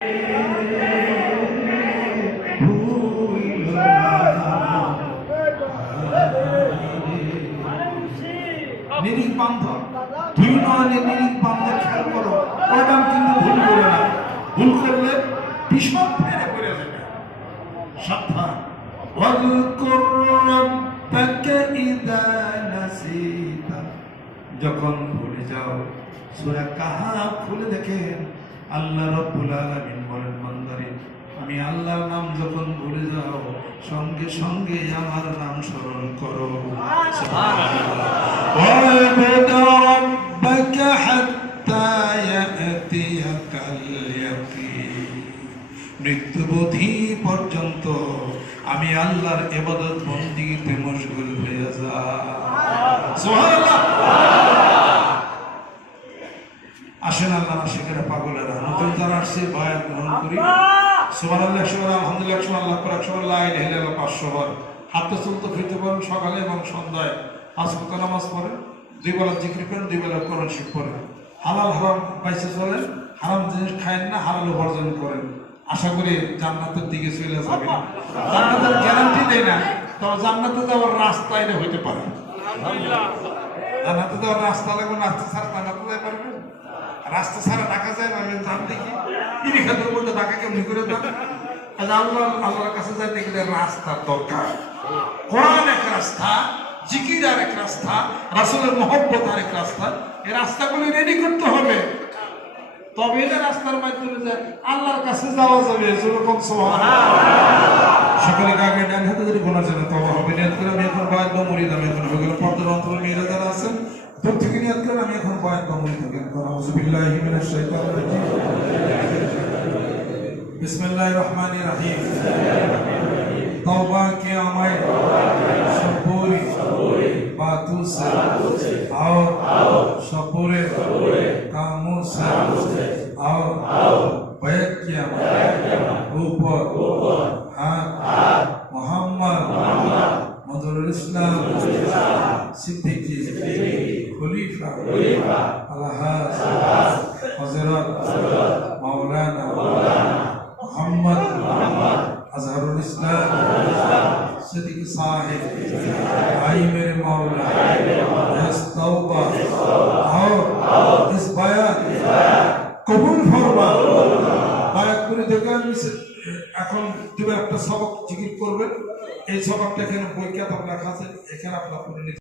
নিরিখ বান্ধব দুই নয়নের নিরিখ বান্ধব খেয়াল করো, ওরকম কিন্তু ভুল করে না, ভুল করলে ভীষণ ফেরে পড়ে যাবে। সাবধান। যখন ভুলে যাও সূরা কাহাফ খুলে দেখেন আল্লাহ রাব্বুল আলামিন বলেন, বান্দারে আমি আল্লাহর নাম যখন ভুলে যাও সঙ্গে সঙ্গে আমার নাম স্মরণ করো। মৃত্যুবোধি পর্যন্ত আমি আল্লাহর ইবাদত বন্দেগীতে মশগুল হয়ে যাই। সুবহানাল্লাহ। আসেন আল্লাহ আশিকেরা পাগলেরা, নতুন যারা আসছে বায়াত গ্রহণ করি। সুবহানাল্লাহ, সুবহানাল্লাহ, আলহামদুলিল্লাহ, সুবহানাল্লাহ, লা ইলাহা ইল্লাল্লাহ 500 বার। হাতে চলতে ফিরতে পারেন, সকালে এবং সন্ধ্যায় 5 ওয়াক্ত নামাজ পড়েন, 2 বেলা জিকির করেন, 2 বেলা কোরআন শরীফ পড়েন। হালাল হারাম বাইসে চলেন, হারাম জিনিস খায়েন না, হালাল উপার্জন করেন। আশা করি জান্নাতের দিকে চলে যাবেন। জান্নাতের গ্যারান্টি দেয় না, তবে জান্নাতে যাওয়ার রাস্তা এটা হইতে পারে। জান্নাতে যাওয়ার রাস্তা লাগবে, রাস্তা ছাড়া জান্নাতে যাই পারবেন? রাস্তা ছাড়া ঢাকা যায় পারবেন? জান দেখি ইরিখাতের মধ্যে ঢাকা কেমনি করে যান? আল্লাহর কাছে যাইতে গেলে রাস্তার দরকার। কোরআন এক রাস্তা, জিকির আর এক রাস্তা, রাসূলের মহব্বত আর এক রাস্তা। এই রাস্তাগুলি রেডি করতে হবে, তবে এটা রাস্তার মাধ্যমে যায় আল্লাহর কাছে যাওয়া যাবে। যেরকম সকলে কাকে ডান হাতে যদি গোনা যাবে তবে হবে। নিয়ত করে আমি এখন বায়াত বা মুরিদ, আমি এখন হয়ে গেল পর্দার অন্তরে মেয়েরা যারা আছেন দূর থেকে নিয়ত করে আমি এখন বায়াত বা মুরিদ হয়ে গেল। আউযু বিল্লাহি মিনাশ শাইতানির রাজিম। বিসমিল্লাহির রহমানির রহিম। तौबा के आमाय सबूरी बातों से और सबूरे कामों से और बैत किया ऊपर हाथ मोहम्मद मदरुल इस्लाम सिद्दीकी खलीफा अलहाज हजरत मौलाना मोहम्मद अजहरुल इस्लाम सिद्दीकी साहिब आई मेरे मौला इस तौबा और इस बयात কবুল ফরমা। বায়াত করে দেখে আমি এখন দিবে একটা সবক জিকির করবেন। এই সবকটা এখানে বই কিতাব লেখা আছে, এখানে আপনারা পড়ে নিন।